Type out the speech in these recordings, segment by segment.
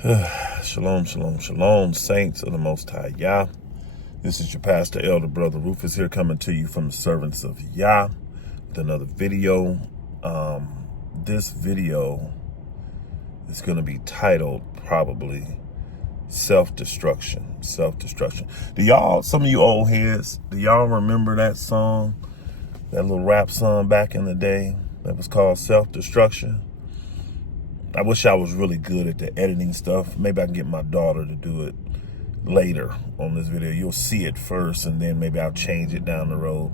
Shalom, shalom, shalom, saints of the Most High Yah. This is your pastor, Elder Brother Rufus here, coming to you from the servants of Yah with another video. This video is going to be titled probably Self-Destruction. Self-Destruction. Some of you old heads, do y'all remember that song, that little rap song back in the day that was called Self-Destruction? I wish I was really good at the editing stuff. Maybe I can get my daughter to do it later on this video. You'll see it first, and then maybe I'll change it down the road.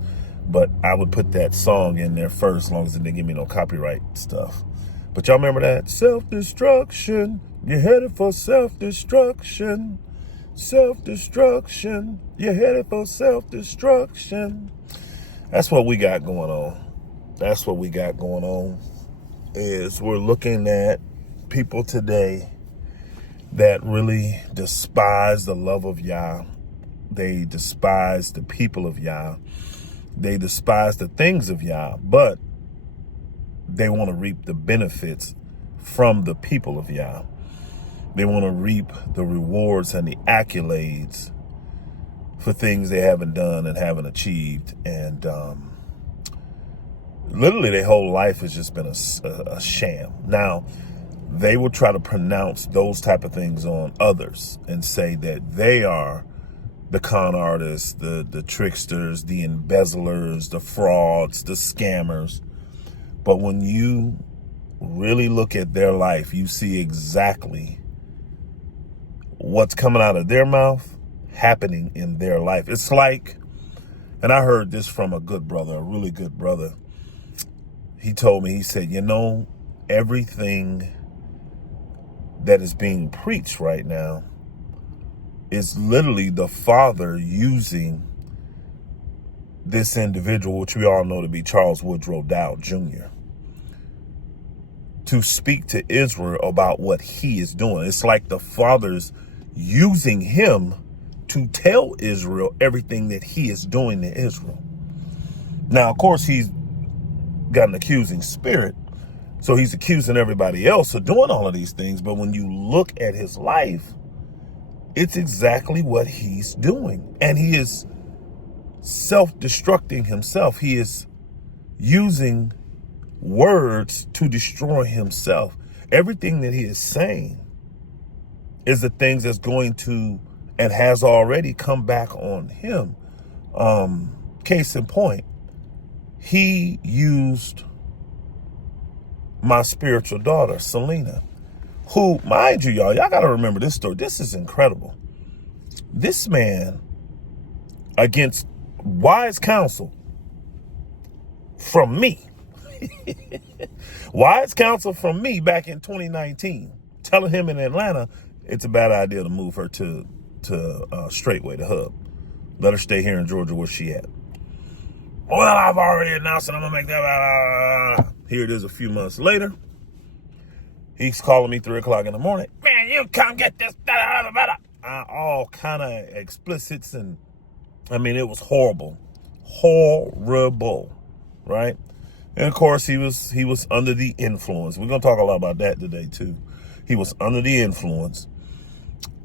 But I would put that song in there first, as long as it didn't give me no copyright stuff. But y'all remember that? Self-destruction. You're headed for self-destruction. Self-destruction. You're headed for self-destruction. That's what we got going on. That's what we got going on. Is we're looking at people today that really despise the love of Yah. They despise the people of Yah. They despise the things of Yah, but they want to reap the benefits from the people of Yah. They want to reap the rewards and the accolades for things they haven't done and haven't achieved. And literally their whole life has just been a sham. Now, they will try to pronounce those type of things on others and say that they are the con artists, the tricksters, the embezzlers, the frauds, the scammers. But when you really look at their life, you see exactly what's coming out of their mouth happening in their life. It's like, and I heard this from a good brother, a really good brother. He told me, he said, everything that is being preached right now is literally the Father using this individual, which we all know to be Charles Woodrow Dow Jr., to speak to Israel about what he is doing. It's like the Father's using him to tell Israel everything that he is doing to Israel. Now, of course, he's got an accusing spirit, so he's accusing everybody else of doing all of these things. But when you look at his life, it's exactly what he's doing. And he is self-destructing himself. He is using words to destroy himself. Everything that he is saying is the things that's going to and has already come back on him. Case in point, he used my spiritual daughter, Selena, who, mind you, y'all got to remember this story. This is incredible. This man, against wise counsel from me, wise counsel from me back in 2019, telling him in Atlanta, it's a bad idea to move her to Straightway, the hub. Let her stay here in Georgia where she at. Well, I've already announced that I'm going to make that. Here it is a few months later. He's calling me 3 o'clock in the morning. Man, you come get this. All kind of explicits. And I mean, it was horrible. Horrible. Right? And of course, he was under the influence. We're going to talk a lot about that today, too. He was under the influence.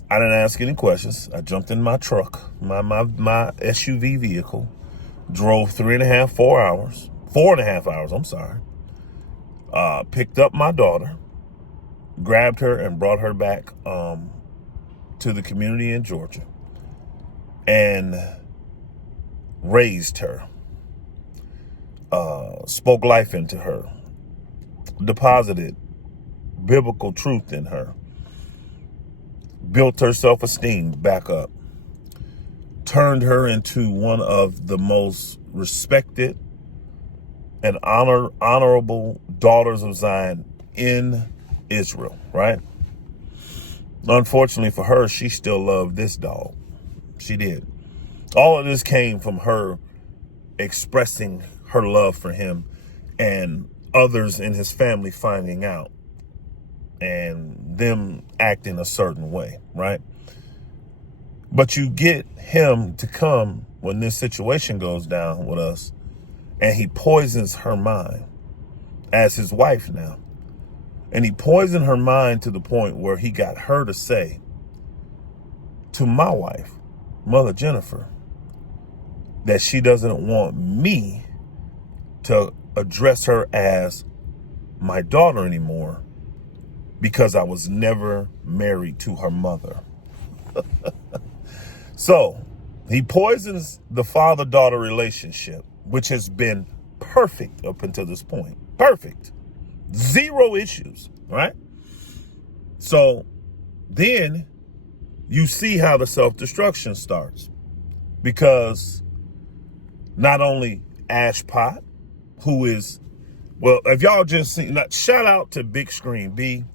I didn't ask any questions. I jumped in my truck, my SUV vehicle. Drove 4.5 hours, I'm sorry. Picked up my daughter, grabbed her and brought her back to the community in Georgia and raised her, spoke life into her, deposited biblical truth in her, built her self-esteem back up, turned her into one of the most respected and honorable daughters of Zion in Israel, right? Unfortunately for her, she still loved this dog. She did. All of this came from her expressing her love for him and others in his family finding out and them acting a certain way, right? But you get him to come when this situation goes down with us, and he poisons her mind as his wife now. And he poisoned her mind to the point where he got her to say to my wife, Mother Jennifer, that she doesn't want me to address her as my daughter anymore because I was never married to her mother. So he poisons the father-daughter relationship, which has been perfect up until this point. Perfect. Zero issues, right? So then you see how the self-destruction starts, because not only Ash Pot, who is, well, if y'all just seen, shout out to Big Screen B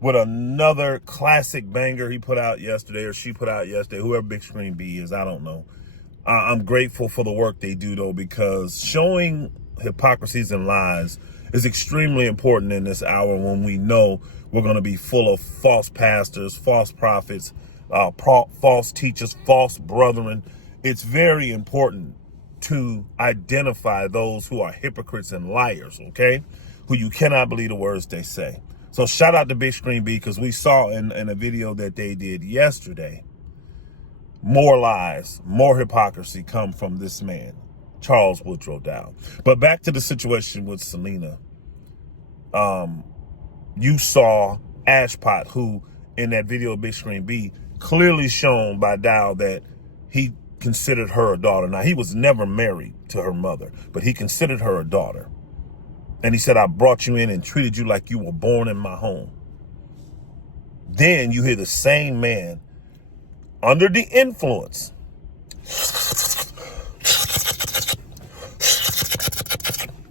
with another classic banger he put out yesterday, or she put out yesterday, whoever Big Screen B is, I don't know. I'm grateful for the work they do, though, because showing hypocrisies and lies is extremely important in this hour when we know we're going to be full of false pastors, false prophets, false teachers, false brethren. It's very important to identify those who are hypocrites and liars, okay? Who you cannot believe the words they say. So shout out to Big Screen B, because we saw in a video that they did yesterday, more lies, more hypocrisy come from this man, Charles Woodrow Dow. But back to the situation with Selena. You saw Ash Pot, who in that video of Big Screen B, clearly shown by Dow that he considered her a daughter. Now, he was never married to her mother, but he considered her a daughter. And he said, I brought you in and treated you like you were born in my home. Then you hear the same man under the influence,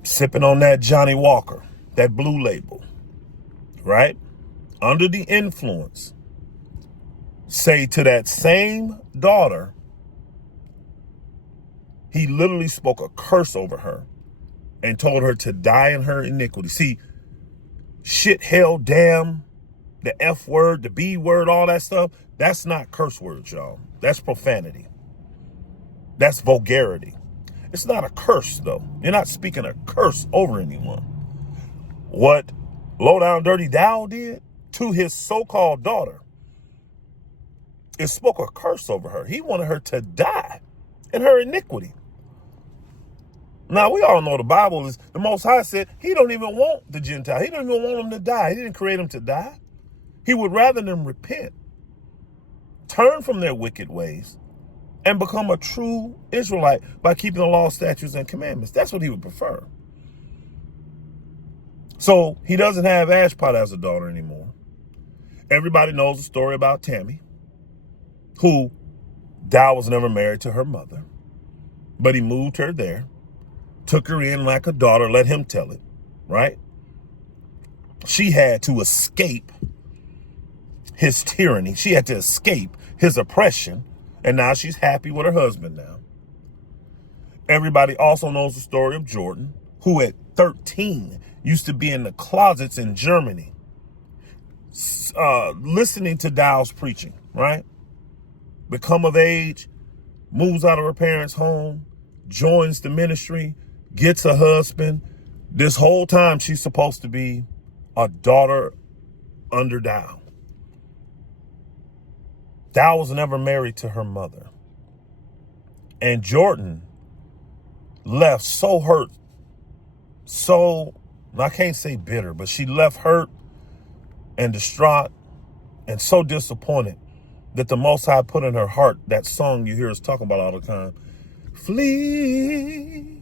sipping on that Johnny Walker, that Blue Label, right? Under the influence, say to that same daughter, he literally spoke a curse over her and told her to die in her iniquity. See, shit, hell, damn, the F word, the B word, all that stuff, that's not curse words, y'all. That's profanity. That's vulgarity. It's not a curse, though. You're not speaking a curse over anyone. What Low Down Dirty Dow did to his so-called daughter is spoke a curse over her. He wanted her to die in her iniquity. Now, we all know the Bible is, the Most High said he don't even want the Gentile. He don't even want them to die. He didn't create them to die. He would rather them repent, turn from their wicked ways, and become a true Israelite by keeping the law, statutes, and commandments. That's what he would prefer. So he doesn't have Ash Pot as a daughter anymore. Everybody knows the story about Tammy, who Dow was never married to her mother, but he moved her there, took her in like a daughter, let him tell it, right? She had to escape his tyranny. She had to escape his oppression, and now she's happy with her husband now. Everybody also knows the story of Jordan, who at 13 used to be in the closets in Germany, listening to Dow's preaching, right? Become of age, moves out of her parents' home, joins the ministry, gets a husband. This whole time she's supposed to be a daughter under Dow. Dow was never married to her mother. And Jordan left so hurt, I can't say bitter, but she left hurt and distraught and so disappointed that the Most High put in her heart that song you hear us talking about all the time. Flee,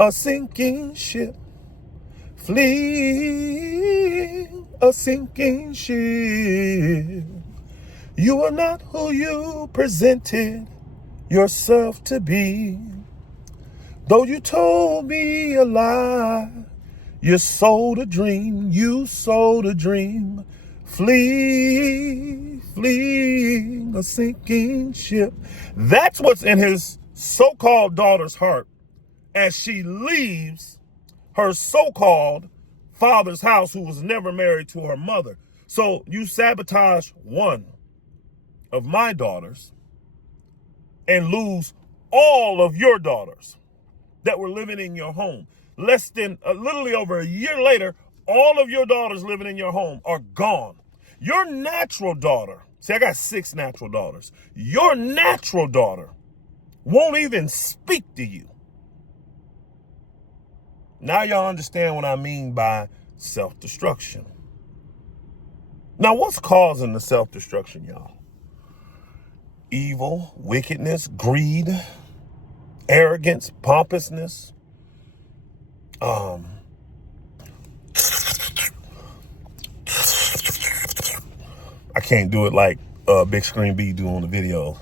a sinking ship. Flee, a sinking ship. You are not who you presented yourself to be. Though you told me a lie, you sold a dream, you sold a dream. Flee, flee, a sinking ship. That's what's in his so-called daughter's heart as she leaves her so-called father's house, who was never married to her mother. So you sabotage one of my daughters and lose all of your daughters that were living in your home. Literally over a year later, All of your daughters living in your home are gone. Your natural daughter, see, I got 6 natural daughters. Your natural daughter won't even speak to you. Now y'all understand what I mean by self-destruction. Now, what's causing the self-destruction, y'all? Evil, wickedness, greed, arrogance, pompousness. I can't do it like Big Screen B do on the video.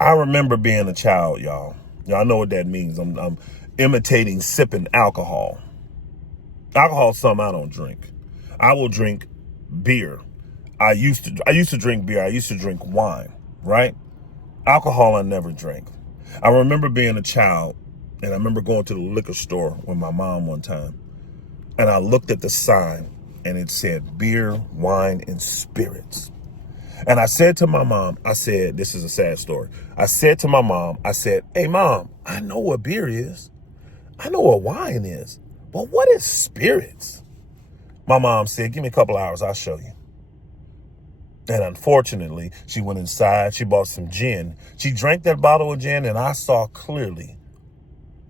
I remember being a child, y'all. Y'all know what that means. I'm imitating sipping alcohol. Alcohol is something I don't drink. I will drink beer. I used to drink beer. I used to drink wine, right? Alcohol I never drank. I remember being a child, and I remember going to the liquor store with my mom one time, and I looked at the sign, and it said beer, wine, and spirits. And I said to my mom, I said, this is a sad story. I said to my mom, I said, hey, Mom, I know what beer is. I know what wine is. But what is spirits? My mom said, give me a couple hours. I'll show you. And unfortunately, she went inside. She bought some gin. She drank that bottle of gin, and I saw clearly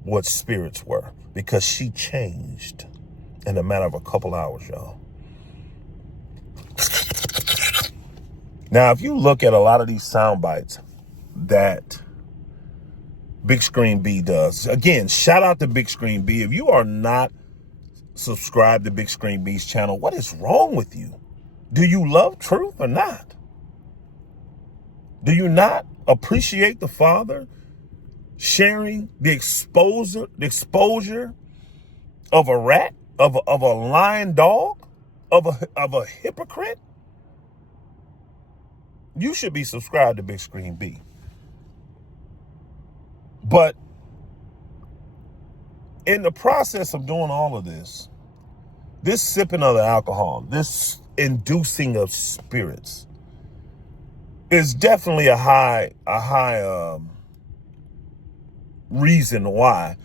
what spirits were because she changed in a matter of a couple hours, y'all. Now, if you look at a lot of these sound bites that Big Screen B does, again, shout out to Big Screen B. If you are not subscribed to Big Screen B's channel, what is wrong with you? Do you love truth or not? Do you not appreciate the Father sharing the exposure of a rat, of a lying dog, of a hypocrite? You should be subscribed to Big Screen B. But in the process of doing all of this sipping of the alcohol, this inducing of spirits is definitely a high reason why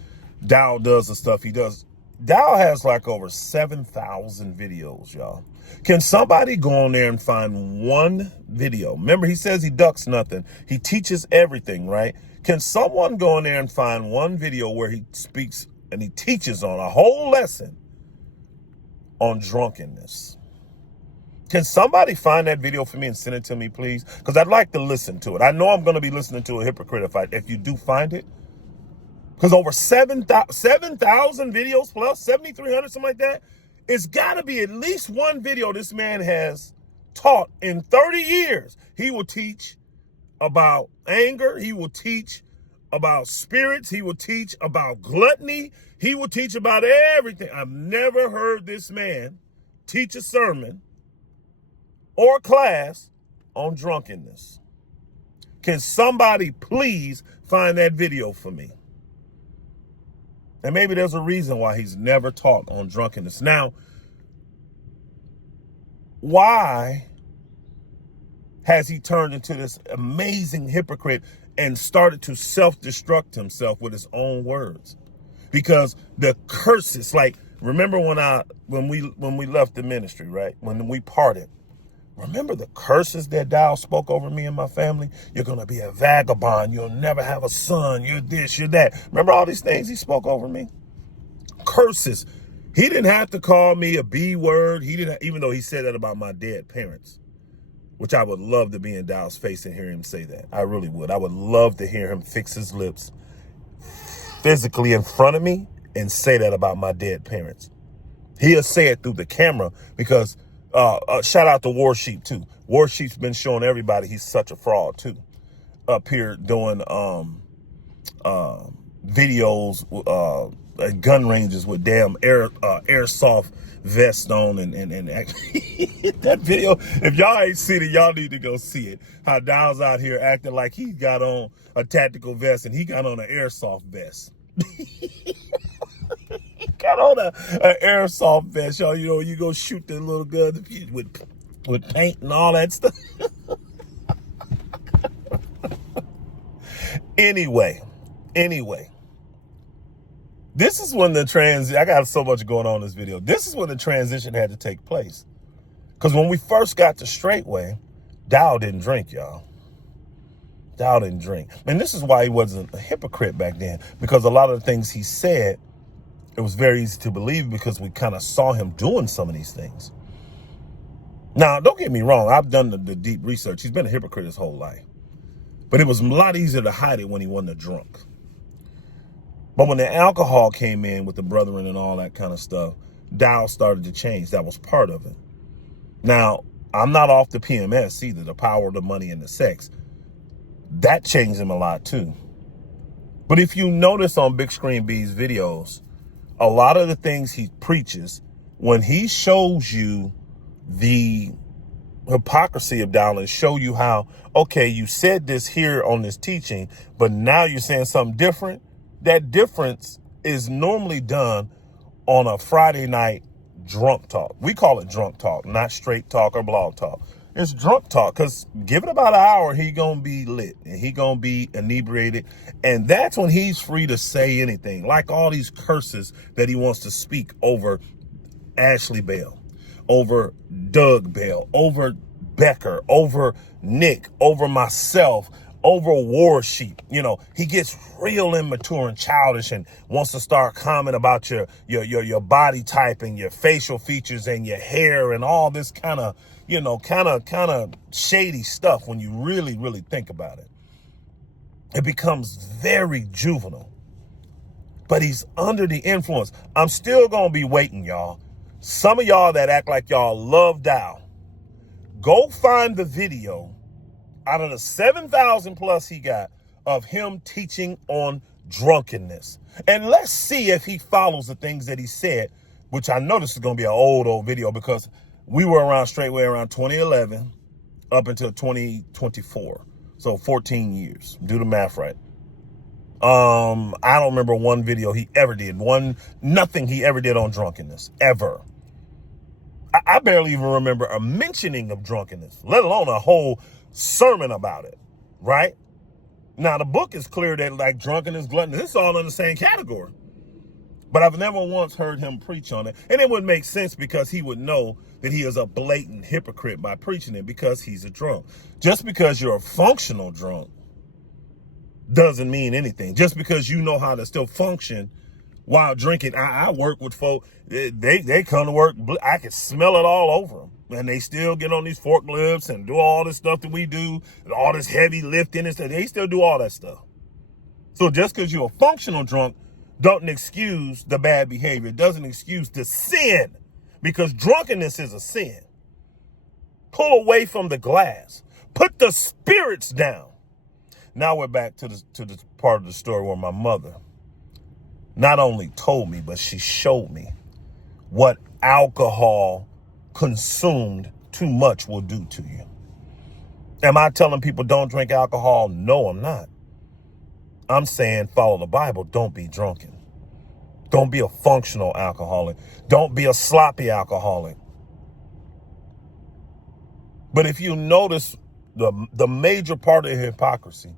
Dow does the stuff he does. Dow has like over 7,000 videos, y'all. Can somebody go on there and find one video? Remember, he says he ducks nothing. He teaches everything, right? Can someone go in there and find one video where he speaks and he teaches on a whole lesson on drunkenness? Can somebody find that video for me and send it to me, please? Because I'd like to listen to it. I know I'm going to be listening to a hypocrite if you do find it. Because over 7,000 videos plus, 7,300, something like that, it's got to be at least one video this man has taught in 30 years. He will teach about anger. He will teach about spirits. He will teach about gluttony. He will teach about everything. I've never heard this man teach a sermon or class on drunkenness. Can somebody please find that video for me? And maybe there's a reason why he's never taught on drunkenness. Now, why has he turned into this amazing hypocrite and started to self-destruct himself with his own words? Because the curses, like, remember when we left the ministry, right? When we parted, remember the curses that Dow spoke over me and my family? You're going to be a vagabond. You'll never have a son. You're this, you're that. Remember all these things he spoke over me? Curses. He didn't have to call me a B word. He didn't, even though he said that about my dead parents, which I would love to be in Dow's face and hear him say that. I really would. I would love to hear him fix his lips physically in front of me and say that about my dead parents. He'll say it through the camera because shout out to War Sheep too. War Sheep's been showing everybody he's such a fraud too. Up here doing videos at gun ranges with damn airsoft vest on and that video. If y'all ain't seen it, y'all need to go see it. How Dow's out here acting like he got on a tactical vest and he got on an airsoft vest. Got on a airsoft vest, y'all. You know, you go shoot the little gun with paint and all that stuff. Anyway, This is when I got so much going on in this video. This is when the transition had to take place. Because when we first got to Straightway, Dow didn't drink, y'all. Dow didn't drink. And this is why he wasn't a hypocrite back then. Because a lot of the things he said, it was very easy to believe because we kind of saw him doing some of these things. Now, don't get me wrong. I've done the deep research. He's been a hypocrite his whole life. But it was a lot easier to hide it when he wasn't a drunk. But when the alcohol came in with the brethren and all that kind of stuff, Dow started to change. That was part of it. Now, I'm not off the PMS either, the power, the money, and the sex. That changed him a lot too. But if you notice on Big Screen B's videos, a lot of the things he preaches, when he shows you the hypocrisy of Dow and show you how, okay, you said this here on this teaching, but now you're saying something different. That difference is normally done on a Friday night drunk talk. We call it drunk talk, not straight talk or blog talk. It's drunk talk because give it about an hour, he going to be lit and he going to be inebriated. And that's when he's free to say anything, like all these curses that he wants to speak over Ashley Bell, over Doug Bell, over Becker, over Nick, over myself, over War Sheep. You know, he gets real immature and childish and wants to start commenting about your body type and your facial features and your hair and all this kind of, you know, kind of shady stuff. When you really, really think about it, it becomes very juvenile. But he's under the influence. I'm still going to be waiting, y'all. Some of y'all that act like y'all love Dow, go find the video out of the 7,000 plus he got of him teaching on drunkenness. And let's see if he follows the things that he said, which I know this is going to be an old video because we were around Straightway around 2011 up until 2024. So 14 years. Do the math right. I don't remember one video he ever did. Nothing he ever did on drunkenness, ever. I barely even remember a mentioning of drunkenness, let alone a whole sermon about it, right? Now, the book is clear that like drunkenness, gluttony, this is all in the same category. But I've never once heard him preach on it. And it would make sense because he would know that he is a blatant hypocrite by preaching it because he's a drunk. Just because you're a functional drunk doesn't mean anything. Just because you know how to still function while drinking. I work with folk, they come to work, I can smell it all over them. And they still get on these forklifts and do all this stuff that we do, and all this heavy lifting and stuff. They still do all that stuff. So just because you're a functional drunk doesn't excuse the bad behavior. It doesn't excuse the sin, because drunkenness is a sin. Pull away from the glass. Put the spirits down. Now we're back to the part of the story where my mother not only told me, but she showed me what alcohol consumed too much will do to you. Am I telling people don't drink alcohol? No, I'm not. I'm saying follow the Bible. Don't be drunken. Don't be a functional alcoholic. Don't be a sloppy alcoholic. But if you notice the major part of hypocrisy,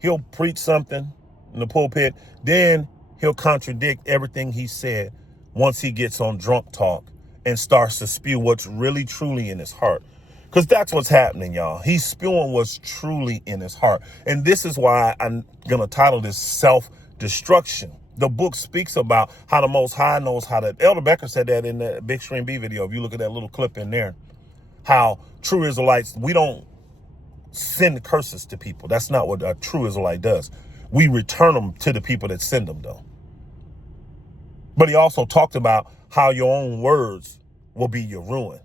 he'll preach something in the pulpit, then he'll contradict everything he said once he gets on drunk talk and starts to spew what's really truly in his heart. Because that's what's happening, y'all. He's spewing what's truly in his heart. And this is why I'm going to title this Self-Destruction. The book speaks about how the Most High knows how to. Elder Becker said that in the Big Stream B video. If you look at that little clip in there, how true Israelites, we don't send curses to people. That's not what a true Israelite does. We return them to the people that send them, though. But he also talked about how your own words will be your ruin.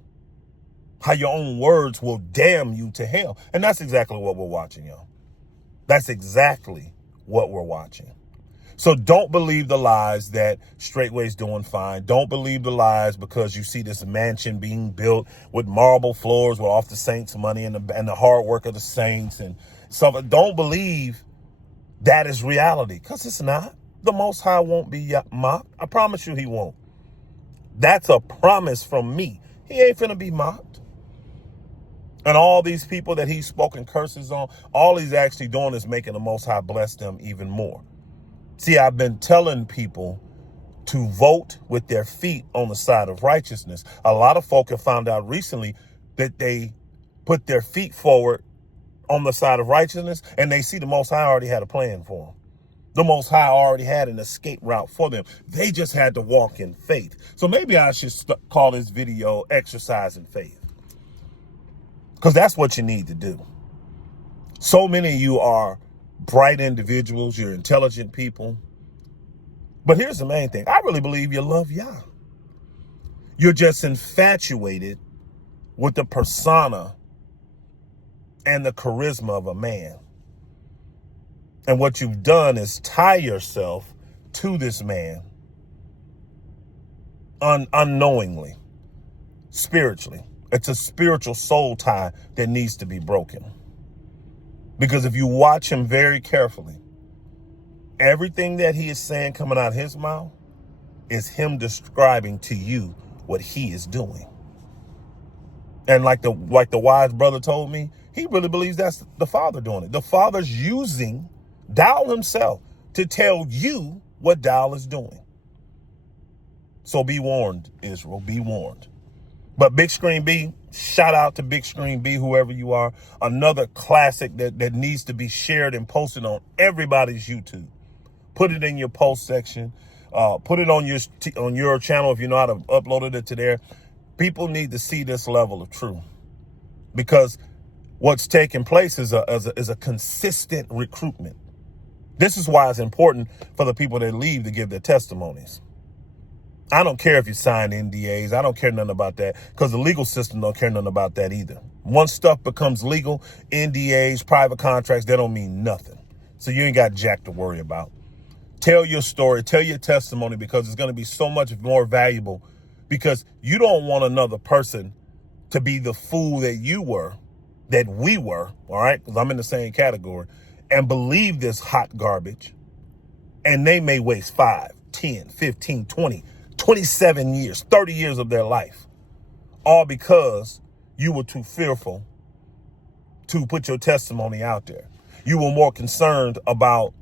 How your own words will damn you to hell. And that's exactly what we're watching, y'all. That's exactly what we're watching. So don't believe the lies that Straightway's doing fine. Don't believe the lies because you see this mansion being built with marble floors with off the saints' money and the hard work of the saints. And so don't believe that is reality, because it's not. The Most High won't be mocked. I promise you he won't. That's a promise from me. He ain't finna be mocked. And all these people that he's spoken curses on, all he's actually doing is making the Most High bless them even more. See, I've been telling people to vote with their feet on the side of righteousness. A lot of folk have found out recently that they put their feet forward on the side of righteousness, and they see the Most High already had a plan for them. The Most High already had an escape route for them. They just had to walk in faith. So maybe I should call this video Exercising Faith, because that's what you need to do. So many of you are bright individuals. You're intelligent people. But here's the main thing. I really believe you love Yah. You're just infatuated with the persona and the charisma of a man. And what you've done is tie yourself to this man unknowingly, spiritually. It's a spiritual soul tie that needs to be broken. Because if you watch him very carefully, everything that he is saying coming out of his mouth is him describing to you what he is doing. And like the wise brother told me, he really believes that's the Father doing it. The Father's using Dal himself to tell you what Dal is doing. So be warned, Israel, be warned. But Big Screen B, shout out to Big Screen B, whoever you are. Another classic that needs to be shared and posted on everybody's YouTube. Put it in your post section. Put it on your channel if you know how to upload it to there. People need to see this level of truth, because what's taking place is a consistent recruitment. This is why it's important for the people that leave to give their testimonies. I don't care if you sign NDAs. I don't care nothing about that, because the legal system don't care nothing about that either. Once stuff becomes legal, NDAs, private contracts, they don't mean nothing. So you ain't got jack to worry about. Tell your story, tell your testimony, because it's going to be so much more valuable, because you don't want another person to be the fool that you were, that we were, all right? Because I'm in the same category, and believe this hot garbage. And they may waste 5, 10, 15, 20, 27 years, 30 years of their life, all because you were too fearful to put your testimony out there. You were more concerned about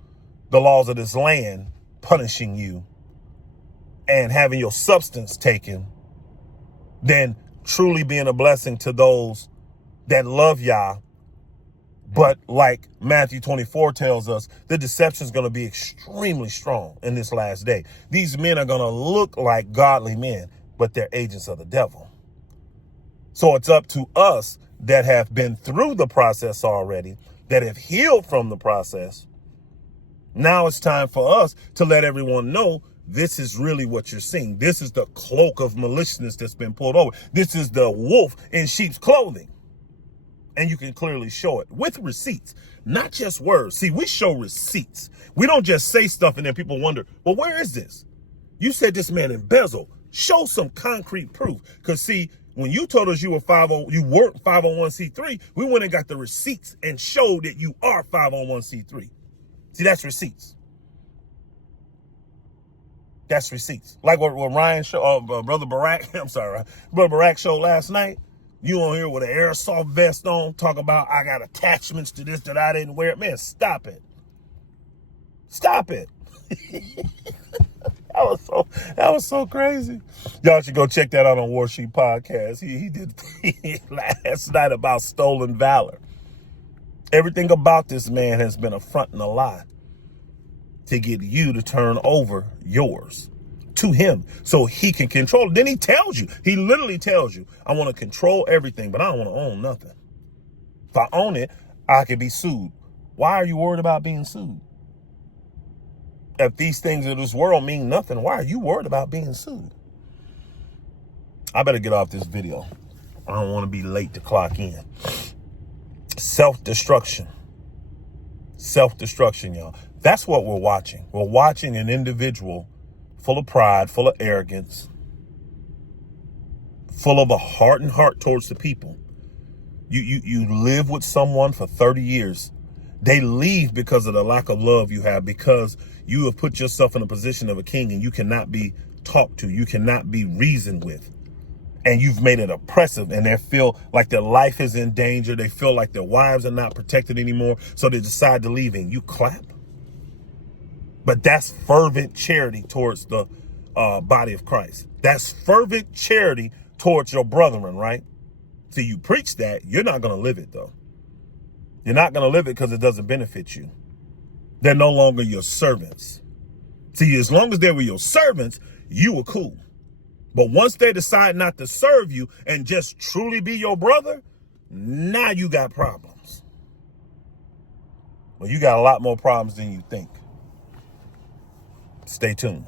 the laws of this land punishing you and having your substance taken than truly being a blessing to those that love Yah. But like Matthew 24 tells us, the deception is going to be extremely strong in this last day. These men are going to look like godly men, but they're agents of the devil. So it's up to us that have been through the process already, that have healed from the process. Now it's time for us to let everyone know this is really what you're seeing. This is the cloak of maliciousness that's been pulled over. This is the wolf in sheep's clothing. And you can clearly show it with receipts, not just words. See, we show receipts. We don't just say stuff and then people wonder, well, where is this? You said this man embezzled. Show some concrete proof. Because see, when you told us you weren't 501c3, we went and got the receipts and showed that you are 501c3. See, that's receipts. That's receipts. Like what Ryan showed, Brother Barack, I'm sorry, Brother Barack showed last night. You on here with an airsoft vest on, talk about I got attachments to this that I didn't wear. Man, stop it. Stop it. That was so crazy. Y'all should go check that out on War Sheep Podcast. He did last night about stolen valor. Everything about this man has been a front and a lie to get you to turn over yours to him so he can control it. Then he literally tells you, I want to control everything, but I don't want to own nothing. If I own it, I could be sued. Why are you worried about being sued? If these things of this world mean nothing, why are you worried about being sued? I better get off this video. I don't want to be late to clock in. Self-destruction. Self-destruction, y'all. That's what we're watching. We're watching an individual full of pride, full of arrogance, full of a hardened heart towards the people. You live with someone for 30 years. They leave because of the lack of love you have, because you have put yourself in a position of a king and you cannot be talked to. You cannot be reasoned with. And you've made it oppressive, and they feel like their life is in danger. They feel like their wives are not protected anymore. So they decide to leave, and you clap. But that's fervent charity towards the body of Christ. That's fervent charity towards your brethren, right? See, you preach that, you're not going to live it, though. You're not going to live it because it doesn't benefit you. They're no longer your servants. See, as long as they were your servants, you were cool. But once they decide not to serve you and just truly be your brother, now you got problems. Well, you got a lot more problems than you think. Stay tuned.